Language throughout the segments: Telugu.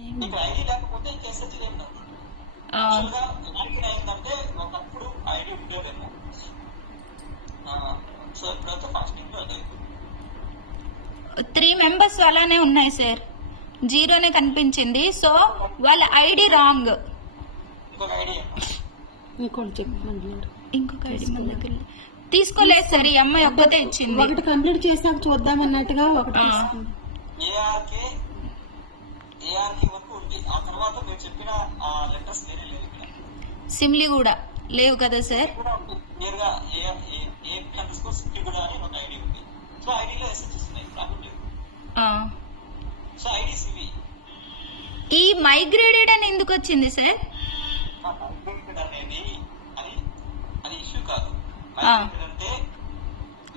మీకు ఐడి లేకపోతే ఎస్ఎస్జీ ఏం కాదు. యాక్చువల్గా లాగిన్ అయిందంటే ఒకప్పుడు ఐడి ఉండేదేమో. సో ఇప్పుడైతే ఫాస్టింగ్ అది 3 members అలానే ఉన్నాయి సార్, జీరోనే కనిపించింది. సో వాళ్ళ ఐడి రాంగ్. ఇంకొక ఐడి ఇంకొక ఐడి మన దగ్గర తీసుకోలేదు సార్. ఈ అమ్మాయి ఒక్కతే ఇచ్చింది. ఒకటి కంప్లీట్ చేసాక చూద్దాం అన్నట్టుగా ఒకటి ఏఆర్కే వరకు ఉంది. ఆ తర్వాత మీరు చెప్పిన ఆ లెటర్స్ వేరే లేవు ఇక్కడ. సిమ్లీ కూడా లేవు కదా సార్. క్లియర్గా సిమ్లీ కూడా అని ఒక ఐడి ఉంది. సో ఐడిలో ఎస్ఎస్ఎస్ ఉన్నాయి, ప్రాబ్లం లేదు. So ID CV. ఈ మైగ్రేటెడ్ అని ఎందుకు వచ్చింది సార్? మైగ్రేటెడ్ అనేది అది ఇష్యూ కాదు. మైగ్రేటెడ్ అంటే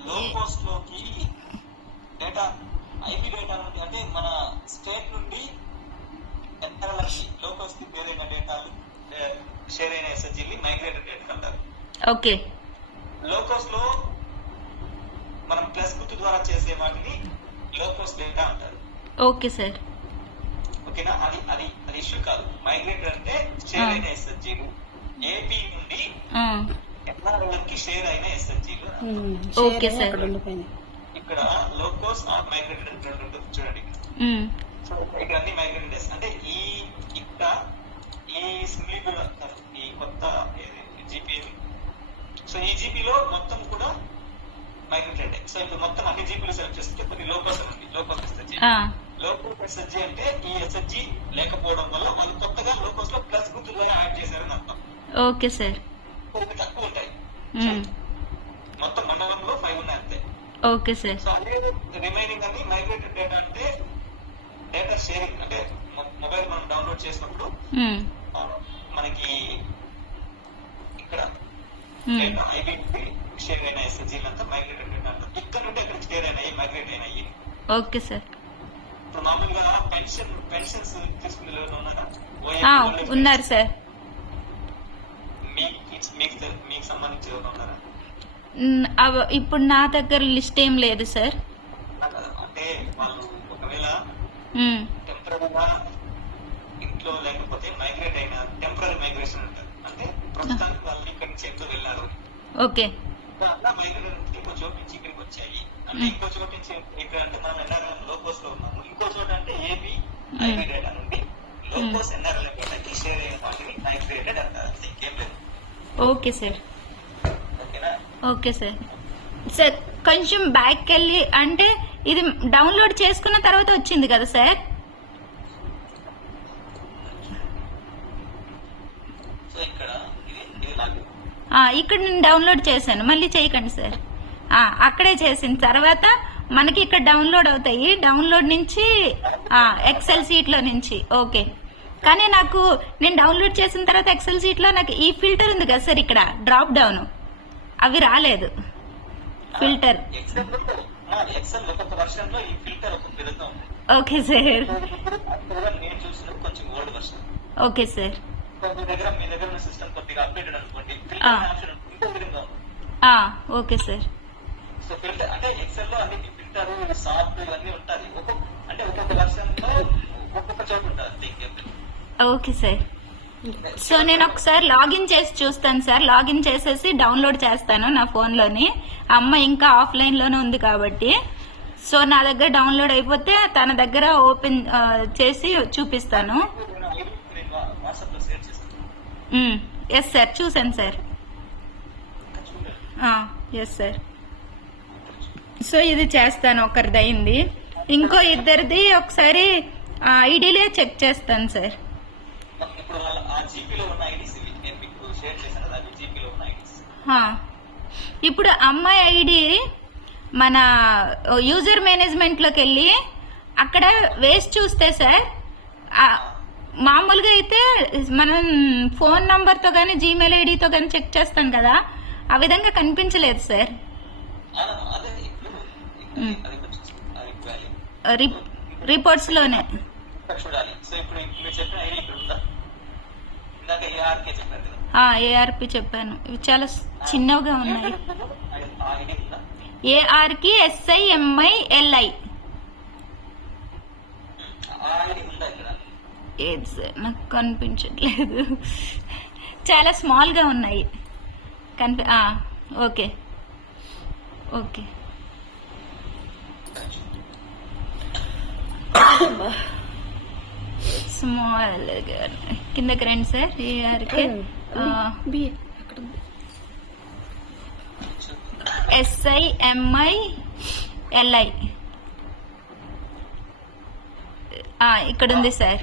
లో కాస్ట్ లోకి డేటా ఐపీ డేటా నుండి, అంటే మన స్టేట్ నుండి ఎన్ఆర్ఎల్కి లో కాస్ట్ కి వేరైన డేటాలు షేర్ అయిన ఎస్ఎస్జీని మైగ్రేటెడ్ డేటా అంటారు. ఓకే. లో కాస్ట్ లో మనం ప్లస్ గుర్తు ద్వారా చేసే వాటిని లో కాస్ట్ డేటా అంటారు. Okay sir. ఓకేనా? అది ఇష్యూ కాదు. మైగ్రేటెడ్ అంటే షేర్ అయిన ఎస్ఎస్జీలు, ఏపీ నుండి ఎన్ఆర్ఎల్ కి షేర్ అయిన ఎస్ఎస్జీలు. Okay sir. ఇక్కడ లో కాస్ట్ ఆర్ మైగ్రేటెడ్ అని రెండు ఉంటుంది చూడండి. సో ఇక్కడ అన్ని మైగ్రేటెడ్ అంటే ఇక్కడ ఈ సిమ్లీ కూడా ఈ కొత్త జీపీ. సో ఈ జీపీలో మొత్తం కూడా మైగ్రేటెడ్. సో ఇప్పుడు మొత్తం అన్ని జీపీలు సెలెక్ట్ చేస్తుంటే కొన్ని లోకస్ ఉంది. Locus SSG. లోకస్ ఎస్ఎస్జీ అంటే ఈ ఎస్ఎస్జీ లేకపోవడం వల్ల వాళ్ళు కొత్తగా లోకస్ లో ప్లస్ గుర్తు ద్వారా యాడ్ చేశారని అర్థం. Okay sir. కొన్ని తక్కువ ఉంటాయి. మొత్తం 1 లో 5 ఉన్నాయి అంతే. Okay sir. సో అదే రిమైనింగ్ అన్ని మైగ్రేటెడ్ డేటా అంటే డేటా షేరింగ్. అంటే మొబైల్ మనం డౌన్లోడ్ చేసినప్పుడు మనకి ఇక్కడ డేటా ఐబీ షేర్ అయిన ఎస్ఎస్జీలు అంతా మైగ్రేటెడ్ డేటా అంటారు. ఇక్కడ నుండి అక్కడ షేర్ అయినాయి, మైగ్రేట్ అయినాయి. Okay sir. ఇప్పుడు మామూలుగా పెన్షన్స్ తీసుకునే ఉన్నారా? ఉన్నారు సార్. మీకు సంబంధించి ఎవరు ఉన్నారా? ఇప్పుడు నా దగ్గర లిస్ట్ ఏం లేదు సార్. అంటే వాళ్ళు ఒకవేళ టెంపరీగా ఇంట్లో లేకపోతే మైగ్రేట్ అయిన టెంపరీ మైగ్రేషన్ అంటారు. అంటే ప్రస్తుతానికి వాళ్ళు ఇక్కడి నుంచి ఎక్కడికి వెళ్ళారు. ఓకే. అలా మైగ్రేట్ ఇంకో చోటు నుంచి ఇక్కడికి వచ్చాయి. అంటే ఇంకో చోటు నుంచి ఇక్కడ అంటే మనం ఎన్ఆర్ఎల్ లోకోస్ లో ఉన్నాము. ఇంకో చోట అంటే ఏపీ ఐబీ డేటా నుండి లోకోస్ ఎన్ఆర్ఎల్ డేటాకి షేర్ అయిన వాటిని మైగ్రేటెడ్ అంటారు. ఇంకేం లేదు. Okay sir. ఓకేనా? Okay sir. సార్ కొంచెం బ్యాక్ వెళ్ళి, అంటే ఇది డౌన్లోడ్ చేసుకున్న తర్వాత వచ్చింది కదా సార్? ఇక్కడ నేను డౌన్లోడ్ చేశాను. మళ్ళీ చేయకండి సార్. అక్కడే చేసిన తర్వాత మనకి ఇక్కడ డౌన్లోడ్ అవుతాయి. డౌన్లోడ్ నుంచి ఎక్సెల్ సీట్ లో నుంచి. ఓకే. కానీ నాకు నేను డౌన్లోడ్ చేసిన తర్వాత ఎక్సెల్ సీట్ లో నాకు ఈ ఫిల్టర్ ఉంది కదా సార్, ఇక్కడ డ్రాప్ డౌన్ అవి రాలేదు. Filter. Okay sir. Okay sir. Okay sir. అంటే ఎక్సెల్ లో అన్ని ఫిల్టర్ సాఫ్ట్ ఇవన్నీ ఉంటాయి. అంటే ఒక్కొక్క వర్షన్ లో ఒక్కొక్క చోటు ఉంటుంది. Okay sir. సో నేను ఒకసారి లాగిన్ చేసి చూస్తాను సార్. లాగిన్ చేసేసి డౌన్లోడ్ చేస్తాను నా ఫోన్లోని. అమ్మ ఇంకా ఆఫ్లైన్ లోనే ఉంది కాబట్టి. సో నా దగ్గర డౌన్లోడ్ అయిపోతే తన దగ్గర ఓపెన్ చేసి చూపిస్తాను. ఎస్ సార్, చూసాను సార్. Yes sir. సో ఇది చేస్తాను. ఒకరిది అయింది, ఇంకో ఇద్దరిది ఒకసారి ఐడీలే చెక్ చేస్తాను సార్. ఇప్పుడు అమ్మాయి ఐడి మన యూజర్ మేనేజ్మెంట్ లోకి వెళ్ళి అక్కడ వేసి చూస్తే సార్, మామూలుగా అయితే మనం ఫోన్ నంబర్ తో గానీ జీమెయిల్ ఐడితో గానీ చెక్ చేస్తాం కదా, ఆ విధంగా కనిపించలేదు సార్. రిపోర్ట్స్ లోనే ఏఆర్పి చెప్పాను. ఇవి చాలా చిన్నవిగా ఉన్నాయి. ఏఆర్కి SIMILI ఏది సార్ నాకు కనిపించట్లేదు, చాలా స్మాల్గా ఉన్నాయి. Okay okay. స్మాల్ కిందకి రండి సార్. ఏఆర్కే SIMILI ఇక్కడ ఉంది సార్.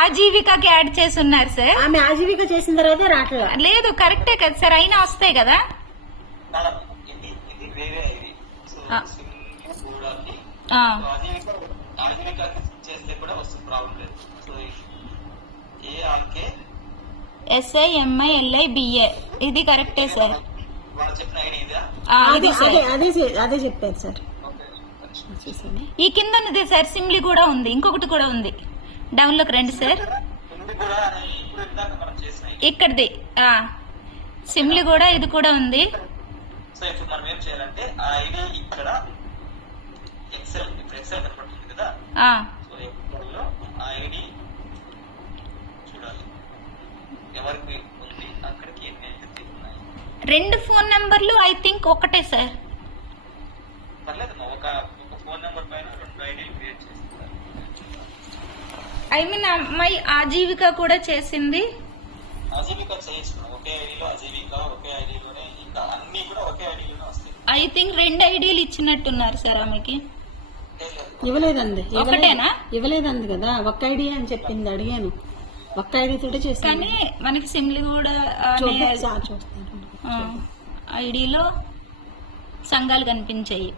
ఆజీవికకి యాడ్ చేసి ఉన్నారు సార్. ఆమె ఆజీవిక చేసిన తర్వాత రావట్లేదు. లేదు కరెక్టే కదా సార్, అయినా వస్తాయి కదా. ఇది వేరే ఐడి. సో సింగిల్ ఆ, ఆజీవిక చేస్తే కూడా వస్తుంది, ప్రాబ్లం లేదు. సో ARK SIMILIBA ఇది కరెక్టే సార్. వాళ్ళు చెప్పిన ఐడి ఇదా? ఇది సార్. అదే చెప్పారు సార్. ఈ కింద ఉన్నది సార్, సిమ్లీ కూడా ఉంది, ఇంకొకటి కూడా ఉంది. డౌన్లోకి రండి సార్. ఇది కూడా ఇప్పుడు ఇందాక మనం చేసిన ఇక్కడిది సిమ్లీ కూడా, ఇది కూడా ఉంది. సో ఇప్పుడు మనం ఏం చేయాలంటే ఆ ఐడి ఇక్కడ ఎక్సెల్, ఇప్పుడు ఎక్సెల్ కనపడుతుంది కదా. సో ఎక్సెల్ లో ఆ ఐడి చూడాలి ఎవరికి ఉంది, అక్కడికి ఎన్ని ఐడి ఉన్నాయి. 2 ఫోన్ నెంబర్లు ఐ థింక్ ఒకటే సార్. పర్లేదు, ఒక ఫోన్ నెంబర్ పైన 2 ఐడీలు క్రియేట్ చేస్తారు. ఐ మీన్ అమ్మాయి ఆజీవిక కూడా చేసింది. అజీవిక చేయించుకున్నాం ఒకే ఐడిలో, అజీవిక ఒకే ఐడిలోనే, ఇంకా అన్ని కూడా ఒకే ఐడిలోనే వస్తాయి. ఐ థింక్ 2 ఐడీలు ఇచ్చినట్టున్నారు సార్ ఆమెకి. ఇవ్వలేదండి. ఒకటేనా? ఇవ్వలేదండి కదా, ఒక్క ఐడి అని చెప్పింది. అడిగాను, ఒక్క ఐడి తోటే చేస్తాను. కానీ మనకి సిమ్లీ కూడా ఐడిలో సంఘాలు కనిపించాయి,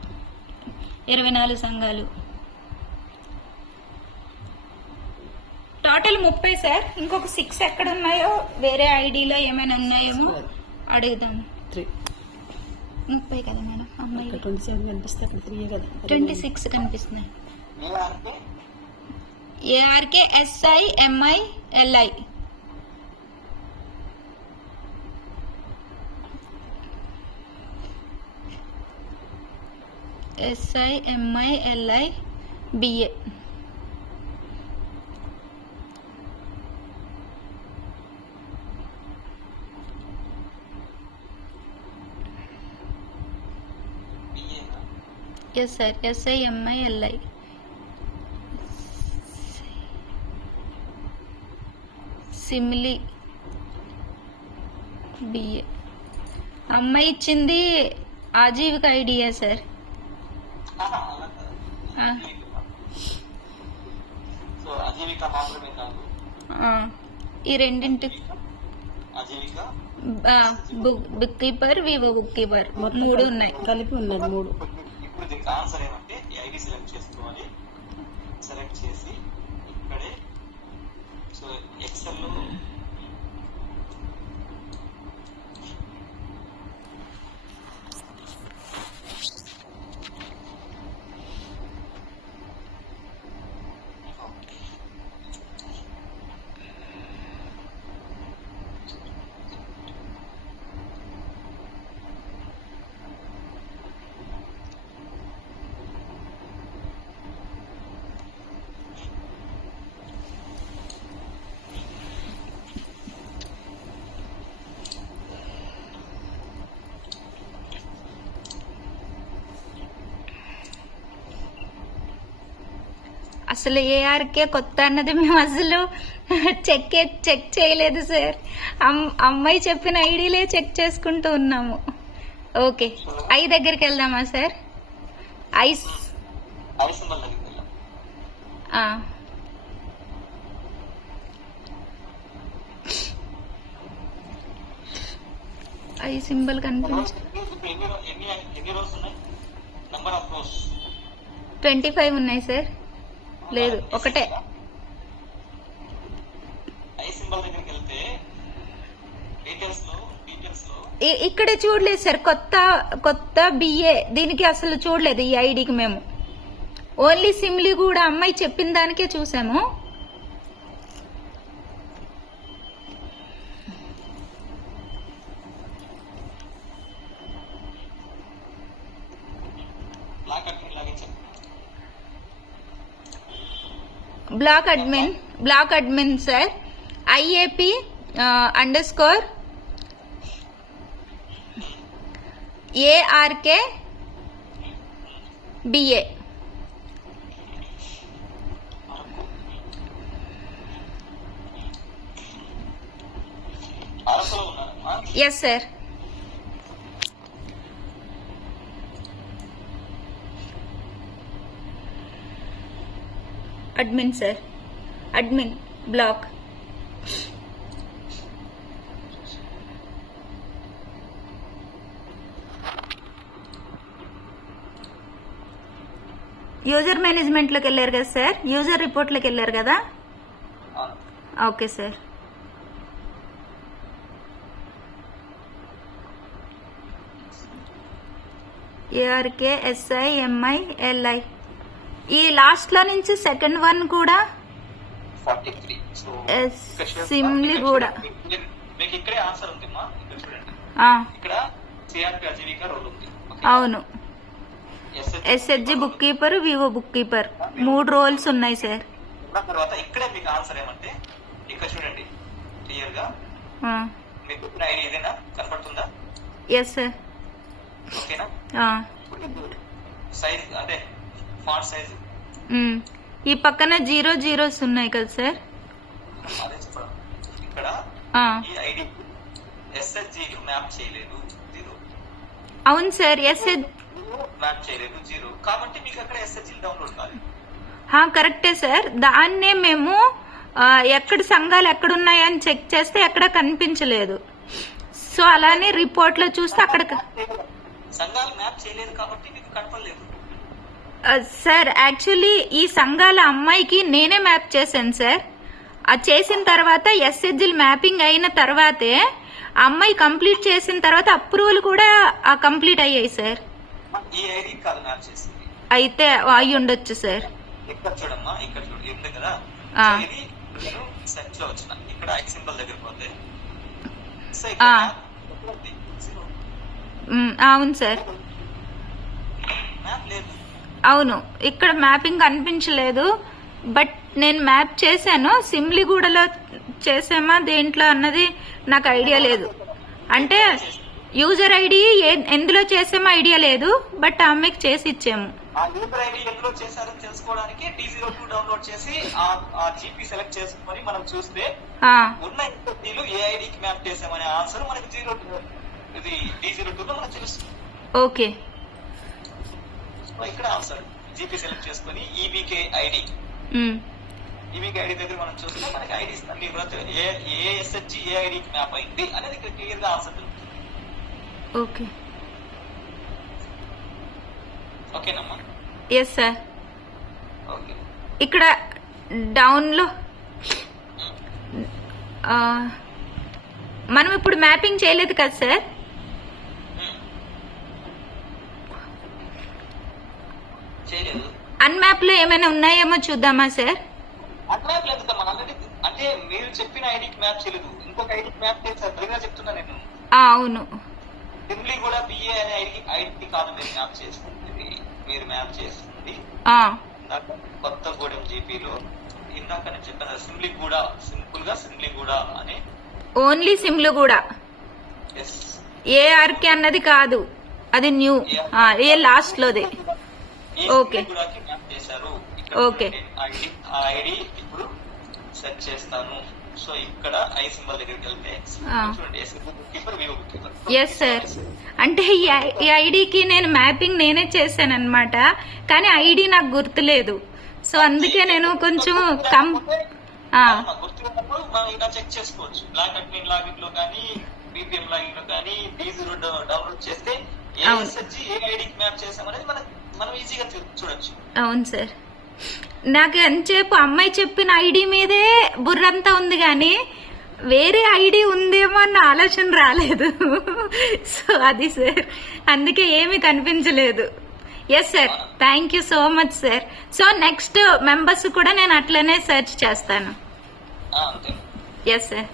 24 సంఘాలు. Total 30 sir. ఇంకొక 6 ఎక్కడ ఉన్నాయో, వేరే ఐడిలో ఏమైనా ఉన్నాయేమో అడుగుదాం. 30 కదా మేడం, అమ్మాయి 27 కనిపిస్తే 3 కదా, 26 కనిపిస్తున్నాయి. ARK SIMILI SIMILIBA yes sir. SIMILI సిమ్లీ BA. అమ్మాయి ఇచ్చింది Aajeevika idea sir. So Aajeevika మాత్రమే కాదు, ఈ రెండింటి Aajeevika book keeper, VO book keeper 3 ఉన్నాయి, కలిపి ఉన్నది 3. ఇప్పుడు దీనికి ఆన్సర్ ఏమంటే ఈ ఐడి సెలెక్ట్ చేసుకోవాలి. సెలెక్ట్ చేసి ఇక్కడే సో ఎక్సెల్ లో అసలు ARK కొత్త అన్నది మేము అసలు చెక్ చేయలేదు సార్. అమ్మాయి చెప్పిన ఐడీలే చెక్ చేసుకుంటూ ఉన్నాము. ఓకే, ఐ దగ్గరికి వెళ్దామా సార్? ఐ సింబల్ దగ్గరికి వెళ్దాం. ఐ సింబల్ కనిపించ ఎన్ని రోస్ ఉన్నాయి? నంబర్ ఆఫ్ రోస్ 25 ఉన్నాయి సార్. లేదు, ఒకటే. ఐ సింబల్ దగ్గరికి వెళ్తే డీటెయిల్స్ లో ఇక్కడే చూడలేదు సార్. కొత్త BA దీనికి అసలు చూడలేదు ఈ ఐడికి మేము. ఓన్లీ సిమ్లీ కూడా అమ్మాయి చెప్పిన దానికే చూసాము. Block admin sir IAP _ ARK BA. అరకులో ఉన్నారమ్మా. Yes sir. Admin sir, admin block. User మేనేజ్మెంట్లోకి వెళ్ళారు కదా సార్, యూజర్ రిపోర్ట్లోకి వెళ్ళారు కదా. Okay sir. ARK SIMILI. ఈ లాస్ట్ లో నుంచి సెకండ్ వన్ కూడా 43. సో సిమ్లీ కూడా. మీకు ఇక్కడే ఆన్సర్ ఉందమ్మా. ఇక్కడ చూడండి, ఇక్కడ సిఆర్పి అజీవిక రోల్ ఉంది. అవును. SHG book keeper, VO book keeper 3 roles ఉన్నాయి సార్. తర్వాత ఇక్కడే మీకు ఆన్సర్ ఏమంటే ఇక్కడ చూడండి క్లియర్ గా మీకు ఐడి ఏదైనా కనపడుతుందా? Yes sir. ఓకేనా? సైజ్ అంటే ఫాంట్ సైజ్ ఈ పక్కన 0 0s ఉన్నాయి కదా సార్. అదే చెప్పడం ఇక్కడ ఈ ఐడి SHG మ్యాప్ చేయలేదు 0. అవును సార్, మ్యాప్ చేయలేదు 0. కాబట్టి మీకు అక్కడ SHG డౌన్లోడ్ కాలేదు. కరెక్టే సార్. దాన్నే మేము ఎక్కడ సంఘాలు ఎక్కడున్నాయని చెక్ చేస్తే ఎక్కడ కనిపించలేదు. సో అలానే రిపోర్ట్ లో చూస్తే అక్కడ సంఘాలు మ్యాప్ చేయలేదు కాబట్టి మీకు కనపడలేదు. సార్ యాక్చువల్లీ ఈ సంఘాల అమ్మాయికి నేనే మ్యాప్ చేశాను సార్. చేసిన తర్వాత SHG మ్యాపింగ్ అయిన తర్వాతే అమ్మాయి కంప్లీట్ చేసిన తర్వాత అప్రూవల్ కూడా కంప్లీట్ అయ్యాయి సార్. ఈ ఐడి కాదు మ్యాప్ చేసింది. అయితే అయి ఉండొచ్చు సార్. ఇక్కడ చూడమ్మా, ఇక్కడ చూడు ఉంది కదా. ఇది నేను సెర్చ్ లో వచ్చిన ఇక్కడ ఐ సింబల్ దగ్గర పోతే సో ఇక్కడ అవును సార్. మ్యాప్ లేదు. అవును, ఇక్కడ మ్యాపింగ్ కనిపించలేదు. బట్ నేను మ్యాప్ చేశాను. సిమ్లిగూడలో చేసామా దేంట్లో అన్నది నాకు ఐడియా లేదు. అంటే యూజర్ ఐడి ఎందులో చేసామో ఐడియా లేదు. బట్ ఆమెకి చేసి ఇచ్చాము. ఆ యూజర్ ఐడి ఎందులో చేశారని తెలుసుకోవడానికి D02 డౌన్లోడ్ చేసి ఆ జీపీ సెలెక్ట్ చేసుకుని మనం చూస్తే ఉన్న ఇంటర్వ్యూలు ఏ ఐడికి మ్యాప్ చేసామనే ఆన్సర్ మనకి D02 లో మనకు తెలుస్తుంది. ఓకే. ఇక్కడ ఆన్సర్ జీపీ సెలెక్ట్ చేసుకుని EBK ఐడి దగ్గర మనం చూస్తే మనకి ఐడి ఏ SHG ఏ ఐడికి మ్యాప్ అయింది అనేది ఇక్కడ క్లియర్ గా ఆన్సర్ దొరుకుతుంది. ఓకే. ఓకేనమ్మా. Yes sir. ఓకే. ఇక్కడ డౌన్ లో మనం ఇప్పుడు మ్యాపింగ్ చేయలేదు కదా సార్. చేయలేదు. అన్మ్యాప్ లో ఏమైనా ఉన్నాయేమో చూద్దామా సార్. అన్మ్యాప్ లేదు మన ఆల్రెడీ. అంటే మీరు చెప్పిన ఐడికి మ్యాప్ చేయలేదు, ఇంకొక ఐడికి మ్యాప్ చేశారు. దగ్గర చెప్తున్నా నేను. అవును. సిమ్లీ కూడా BA అనే ఐడి కాదు మీరు మ్యాప్ చేస్తుంది. మీరు మ్యాప్ చేస్తుంది కొత్తగూడెం జీపీలో. ఇందాక నేను చెప్పాను సిమ్లీ కూడా, సింపుల్ గా సిమ్లీ కూడా అనే ఓన్లీ సిమ్లు కూడా. ARK అన్నది కాదు, అది న్యూ. ఏ లాస్ట్ లోదే. ఓకే. ఓకే. ఆ ఐడి ఇప్పుడు సెర్చ్ చేస్తాను. సో ఇక్కడ ఐ సింబల్ దగ్గరికి వెళ్తే చూడండి ఎస్ సార్. అంటే ఈ ఐడికి నేను మ్యాపింగ్ నేనే చేశాను అనమాట. కానీ ఐడి నాకు గుర్తులేదు. సో అందుకే నేను కొంచెం గుర్తున్నప్పుడు మనం ఇలా చెక్ చేసుకోవచ్చు. బ్లాక్ అడ్మిన్ లాగిన్ లో కానీ BPM లాగిన్ లో కానీ D02 డౌన్లోడ్ చేస్తే ఏ SHG ఏ ఐడికి మ్యాప్ చేసామనేది మనం ఈజీగా చూడొచ్చు. అవును సార్. నాకు ఎంతసేపు అమ్మాయి చెప్పిన ఐడి మీదే బుర్రంతా ఉంది కానీ వేరే ఐడి ఉందేమో అన్న ఆలోచన రాలేదు. సో అది సార్, అందుకే ఏమీ కనిపించలేదు. Yes sir, thank you so much sir. So next members కూడా నేను అట్లనే సెర్చ్ చేస్తాను. Yes sir.